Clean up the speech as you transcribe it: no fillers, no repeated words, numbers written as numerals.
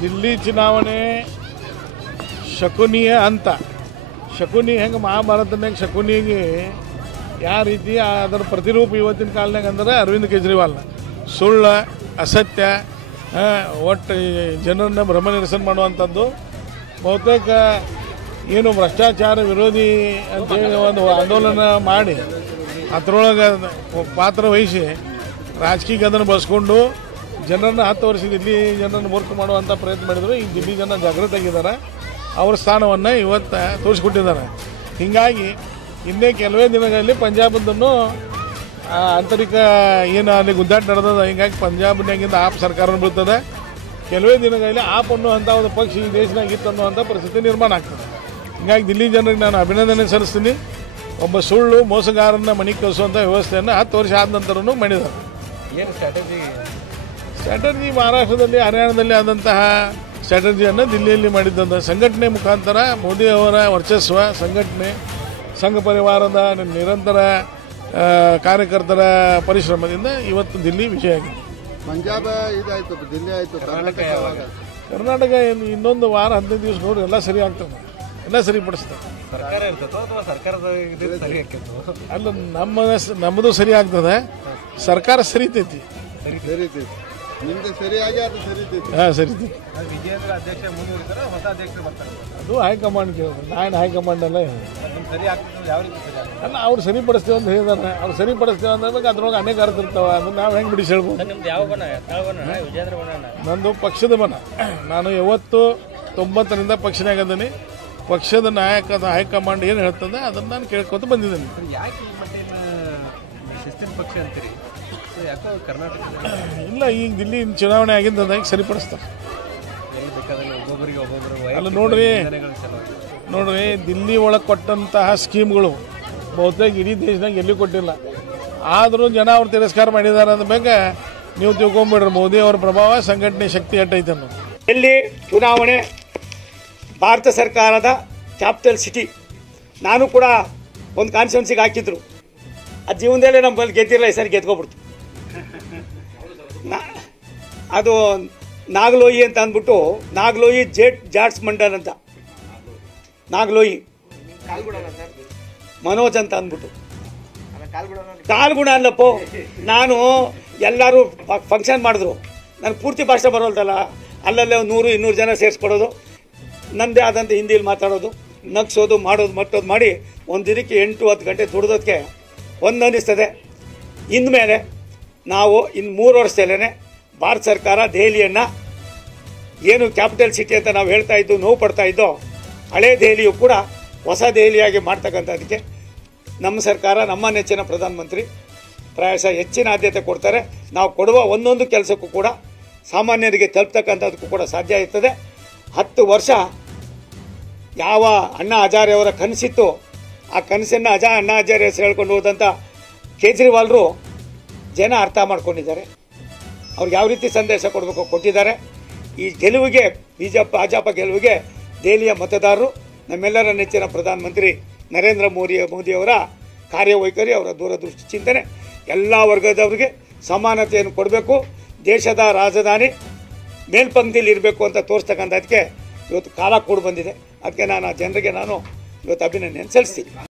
ದಿಲ್ಲಿ ಚುನಾವಣೆ ಶಕುನಿಯ ಅಂತ ಶಕುನಿ ಹೆಂಗೆ ಮಹಾಭಾರತನಾಗ ಶಕುನಿಗೆ ಯಾವ ರೀತಿ ಅದರ ಪ್ರತಿರೂಪ ಇವತ್ತಿನ ಕಾಲನಾಗ ಅಂದ್ರೆ ಅರವಿಂದ್ ಕೇಜ್ರಿವಾಲ್ನ ಸುಳ್ಳು ಅಸತ್ಯ ಒಟ್ಟು ಜನರನ್ನ ಭ್ರಮ ನಿರಸನ ಮಾಡುವಂಥದ್ದು ಬಹುತೇಕ ಏನು ಭ್ರಷ್ಟಾಚಾರ ವಿರೋಧಿ ಅಂತೇಳಿ ಒಂದು ಆಂದೋಲನ ಮಾಡಿ ಅದರೊಳಗೆ ಪಾತ್ರ ವಹಿಸಿ ರಾಜಕೀಯ ಅದನ್ನು ಬಳಸ್ಕೊಂಡು ಜನರನ್ನ 10 ವರ್ಷ ದಿಲ್ಲಿ ಜನರನ್ನು ಮೂರ್ಖ ಮಾಡುವಂಥ ಪ್ರಯತ್ನ ಮಾಡಿದರು. ಈಗ ದಿಲ್ಲಿ ಜನ ಜಾಗೃತ ಆಗಿದ್ದಾರೆ, ಅವ್ರ ಸ್ಥಾನವನ್ನು ಇವತ್ತು ತೋರಿಸ್ಕೊಟ್ಟಿದ್ದಾರೆ. ಹೀಗಾಗಿ ಇನ್ನೇ ಕೆಲವೇ ದಿನಗಳಲ್ಲಿ ಪಂಜಾಬದನ್ನು ಆಂತರಿಕ ಏನು ಅಲ್ಲಿ ಗುದ್ದಾಟ ನಡೆದದ. ಹೀಗಾಗಿ ಪಂಜಾಬ್ನಾಗಿಂದ ಆಪ್ ಸರ್ಕಾರ ಬೀಳ್ತದೆ. ಕೆಲವೇ ದಿನಗಳಲ್ಲಿ ಆಪ್ ಅನ್ನುವಂಥ ಒಂದು ಪಕ್ಷ ಈ ದೇಶನಾಗ ಇತ್ತು ಅನ್ನುವಂಥ ಪರಿಸ್ಥಿತಿ ನಿರ್ಮಾಣ ಆಗ್ತದೆ. ಹೀಗಾಗಿ ದಿಲ್ಲಿ ಜನರಿಗೆ ನಾನು ಅಭಿನಂದನೆ ಸಲ್ಲಿಸ್ತೀನಿ. ಒಬ್ಬ ಸುಳ್ಳು ಮೋಸಗಾರನ ಮನೆಗೆ ಕಳಿಸುವಂಥ ವ್ಯವಸ್ಥೆಯನ್ನು 10 ವರ್ಷ ಆದ ನಂತರನೂ ಮಾಡಿದ್ದಾರೆ. ಏನು ಸ್ಟ್ರಾಟಜಿ ಮಹಾರಾಷ್ಟ್ರದಲ್ಲಿ ಹರಿಯಾಣದಲ್ಲಿ ಆದಂತಹ ಸ್ಟ್ರಾಟಜಿಯನ್ನು ದಿಲ್ಲಿಯಲ್ಲಿ ಮಾಡಿದ್ದಂಥ ಸಂಘಟನೆ ಮುಖಾಂತರ ಮೋದಿ ಅವರ ವರ್ಚಸ್ವ ಸಂಘಟನೆ ಸಂಘ ಪರಿವಾರದ ನಿರಂತರ ಕಾರ್ಯಕರ್ತರ ಪರಿಶ್ರಮದಿಂದ ಇವತ್ತು ದಿಲ್ಲಿ ವಿಜಯ ಆಗಿದೆ. ಪಂಜಾಬ್ ಇದಾಯಿತು, ದಿಲ್ಲಿ ಆಯಿತು, ಕರ್ನಾಟಕ ಇನ್ನೊಂದು ವಾರ 15 ದಿವಸ ನೋಡಿ ಎಲ್ಲ ಸರಿ ಆಗ್ತದೆ, ಎಲ್ಲ ಸರಿಪಡಿಸ್ತಾರೆ. ಸರ್ಕಾರ ಇರ್ತದೋ ಅಥವಾ ಸರ್ಕಾರದ ಸರಿ ಆಗ್ತದೋ? ಅಲ್ಲ, ನಮ್ಮದು ಸರಿ ಆಗ್ತದೆ, ಸರ್ಕಾರ ಸರಿತೈತಿ. ನಿಮ್ದು ಸರಿಯಾಗಿ ಅದು ಸರಿತೈತಿ. ಹಾಂ, ಸರಿತೈತಿ. ವಿಜೇಂದ್ರ ಅಧ್ಯಕ್ಷ ಮುಂದುವರಿತಾರೆ, ಹೊಸ ಅಧ್ಯಕ್ಷರು ಬರ್ತಾರೆ. ಅದು ಹೈಕಮಾಂಡ್ ಕೇಳಿದ್ರು, ನಾನು ಹೈಕಮಾಂಡ್ ಎಲ್ಲ ನಿಮ್ಗೆ ಸರಿ ಆಗ್ತದೆ ಯಾವ ರೀತಿ ಸರಿ ಆಗ್ತದೆ? ಅಲ್ಲ, ಅವ್ರು ಸರಿಪಡಿಸ್ತೇವೆ ಅಂತ ಹೇಳಿದಾರೆ. ಅವ್ರು ಸರಿಪಡಿಸ್ತೇವೆ ಅಂದ್ರೆ ಅದ್ರೊಳಗೆ ಅನೇಕ ಅರ್ಥ ಇರ್ತಾವೆ. ಅದನ್ನ ನಾವು ಹೆಂಗೆ ಬಿಡಿಸಿ ಹೇಳ್ಬೋದು? ನಿಮ್ದು ಯಾವ ಬಣ್ಣ? ವಿಜೇಂದ್ರ ಬಣ್ಣ? ನಂದು ಪಕ್ಷದ ಬಣ. ನಾನು ಯಾವತ್ತು 90ರಿಂದ ಪಕ್ಷನಾಗದೀನಿ. ಪಕ್ಷದ ನಾಯಕದ ಹೈಕಮಾಂಡ್ ಏನು ಹೇಳ್ತದೆ ಅದನ್ನು ನಾನು ಕೇಳ್ಕೊತ ಬಂದಿದ್ದೀನಿ. ಯಾಕೆ ಈ ಮಟ್ಟಿನ ಶಿಸ್ತಿನ ಪಕ್ಷ ಅಂತೀರಿ? ಯಾಕೋ ಕರ್ನಾಟಕದಲ್ಲಿ ಇಲ್ಲ, ಈಗ ದಿಲ್ಲಿ ಚುನಾವಣೆ ಆಗಿದ್ದ ಈಗ ಸರಿಪಡಿಸ್ತಾರೆ. ಎಲ್ಲಿ ಬೇಕಾದ್ರೆ ಒಬ್ಬೊಬ್ಬರಿಗೆ ಅಲ್ಲ ನೋಡ್ರಿ, ದಿಲ್ಲಿ ಒಳಗೆ ಕೊಟ್ಟಂತಹ ಸ್ಕೀಮ್ಗಳು ಬಹುತೇಕ ಇಡೀ ದೇಶದಾಗ ಎಲ್ಲಿ ಕೊಟ್ಟಿಲ್ಲ. ಆದರೂ ಜನ ಅವ್ರು ತಿರಸ್ಕಾರ ಮಾಡಿದ್ದಾರೆ ಅಂದಬೇಕು. ನೀವು ತಿಳ್ಕೊಂಬಿಡ್ರಿ, ಮೋದಿ ಅವರ ಪ್ರಭಾವ ಸಂಘಟನೆ ಶಕ್ತಿ ಎಟ್ಟೈತೆ ಅನ್ನೋದು. ದಿಲ್ಲಿ ಚುನಾವಣೆ ಭಾರತ ಸರ್ಕಾರದ ಕ್ಯಾಪಿಟಲ್ ಸಿಟಿ. ನಾನು ಕೂಡ ಒಂದು ಕಾನ್ಸ್ಟಿಟ್ಯೂನ್ಸಿಗೆ ಹಾಕಿದ್ರು. ಆ ಜೀವನದಲ್ಲೇ ನಮ್ಮ ಬಳಿ ಗೆದ್ದಿರಲ್ಲ, ಈ ಸರಿ ಗೆದ್ಕೊಬಿಡ್ತು. ಅದು ನಾಗಲೋಯಿ ಅಂತ ಅಂದ್ಬಿಟ್ಟು, ನಾಗಲೋಯಿ ಜಾಟ್ಸ್ ಮಂಡಲ್ ಅಂತ, ನಾಗಲೋಯಿ ಮನೋಜ್ ಅಂತ ಅಂದ್ಬಿಟ್ಟು. ಕಾಲ್ಗುಣ ಅಲ್ಲಪ್ಪೋ. ನಾನು ಎಲ್ಲರೂ ಫಂಕ್ಷನ್ ಮಾಡಿದ್ರು, ನಾನು ಪೂರ್ತಿ ಭಾಷೆ ಬರೋಲ್ದಲ್ಲ, ಅಲ್ಲಲ್ಲೇ 100-200 ಜನ ಸೇರಿಸ್ಕೊಡೋದು, ನನ್ನದೇ ಆದಂಥ ಹಿಂದಿಯಲ್ಲಿ ಮಾತಾಡೋದು, ನಗ್ಸೋದು, ಮಾಡೋದು, ಮಟ್ಟೋದು ಮಾಡಿ ಒಂದು ದಿನಕ್ಕೆ 8-10 ಗಂಟೆ ದುಡಿದೋದಕ್ಕೆ ಒಂದು ಅನ್ನಿಸ್ತದೆ. ಇನ್ಮೇಲೆ ನಾವು ಇನ್ನು 3 ವರ್ಷದಲ್ಲೇ ಭಾರತ ಸರ್ಕಾರ ದೆಹಲಿಯನ್ನು ಏನು ಕ್ಯಾಪಿಟಲ್ ಸಿಟಿ ಅಂತ ನಾವು ಹೇಳ್ತಾ ಇದ್ದು, ನೋವು ಪಡ್ತಾ ಇದ್ದೋ, ಹಳೇ ದೆಹಲಿಯು ಕೂಡ ಹೊಸ ದೆಹಲಿಯಾಗಿ ಮಾಡ್ತಕ್ಕಂಥದ್ದಕ್ಕೆ ನಮ್ಮ ಸರ್ಕಾರ, ನಮ್ಮ ನೆಚ್ಚಿನ ಪ್ರಧಾನಮಂತ್ರಿ ಪ್ರಾಯಶಃ ಹೆಚ್ಚಿನ ಆದ್ಯತೆ ಕೊಡ್ತಾರೆ. ನಾವು ಕೊಡುವ ಒಂದೊಂದು ಕೆಲಸಕ್ಕೂ ಕೂಡ ಸಾಮಾನ್ಯರಿಗೆ ತಲುಪ್ತಕ್ಕಂಥದ್ದಕ್ಕೂ ಕೂಡ ಸಾಧ್ಯ ಇರ್ತದೆ. 10 ವರ್ಷ ಯಾವ ಅಣ್ಣಾ ಹಜಾರೆ ಅವರ ಕನಸಿತ್ತು, ಆ ಕನಸನ್ನು ಅಣ್ಣಾ ಹಜಾರೆ ಹೆಸರು ಹೇಳ್ಕೊಂಡು ಹೋದಂಥ ಕೇಜ್ರಿವಾಲ್ರು ಜನ ಅರ್ಥ ಮಾಡ್ಕೊಂಡಿದ್ದಾರೆ. ಅವ್ರಿಗೆ ಯಾವ ರೀತಿ ಸಂದೇಶ ಕೊಡಬೇಕು ಕೊಟ್ಟಿದ್ದಾರೆ. ಈ ಗೆಲುವಿಗೆ ಭಾಜಪ ಗೆಲುವಿಗೆ ದೆಹಲಿಯ ಮತದಾರರು, ನಮ್ಮೆಲ್ಲರ ನೆಚ್ಚಿನ ಪ್ರಧಾನಮಂತ್ರಿ ನರೇಂದ್ರ ಮೋದಿಯವರ ಕಾರ್ಯವೈಖರಿ, ಅವರ ದೂರದೃಷ್ಟಿ ಚಿಂತನೆ, ಎಲ್ಲ ವರ್ಗದವರಿಗೆ ಸಮಾನತೆಯನ್ನು ಕೊಡಬೇಕು, ದೇಶದ ರಾಜಧಾನಿ ಮೇಲ್ಪಂಕ್ತಿಯಲ್ಲಿ ಇರಬೇಕು ಅಂತ ತೋರಿಸ್ತಕ್ಕಂಥದ್ದಕ್ಕೆ ಇವತ್ತು ಕಾಲ ಕೂಡ ಬಂದಿದೆ. ಅದಕ್ಕೆ ನಾನು ಆ ಜನರಿಗೆ ಇವತ್ತು ಅಭಿನಂದನೆ ಸಲ್ಲಿಸ್ತೀನಿ.